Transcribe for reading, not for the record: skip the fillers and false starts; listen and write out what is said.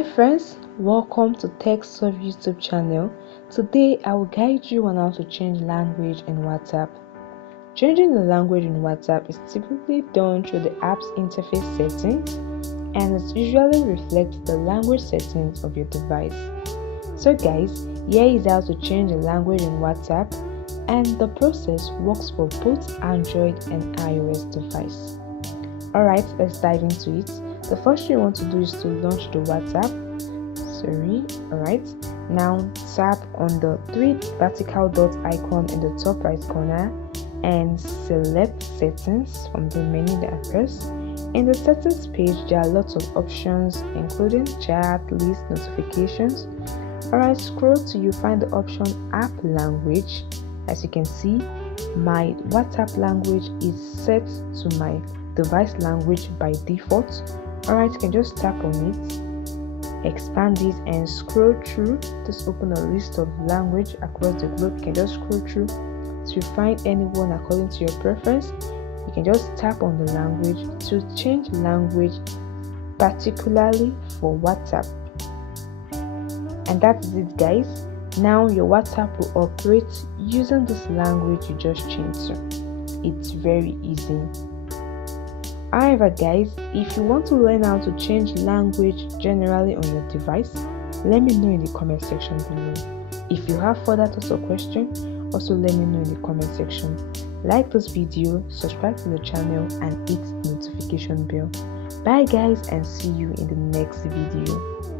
Hi friends, welcome to TechSolve YouTube channel. Today I will guide you on how to change language in WhatsApp. Changing the language in WhatsApp is typically done through the app's interface settings and it usually reflects the language settings of your device. So guys, here is how to change the language in WhatsApp, and the process works for both Android and iOS device. Alright, let's dive into it. The first thing you want to do is to launch the WhatsApp. Alright, now tap on the three vertical dot icon in the top right corner and select settings from the menu that appears. In the settings page, there are lots of options including chat, list, notifications. Alright, scroll till you find the option app language. As you can see, my WhatsApp language is set to my device language by default. Alright, you can just tap on it, expand this and scroll through. Just open a list of language across the globe. You can just scroll through to find anyone according to your preference. You can just tap on the language to change language particularly for WhatsApp. And that's it guys. Now your WhatsApp will operate using this language you just changed to. It's very easy. However guys, if you want to learn how to change language generally on your device, let me know in the comment section below. If you have further thoughts or questions, also let me know in the comment section. Like this video, subscribe to the channel and hit the notification bell. Bye guys, and see you in the next video.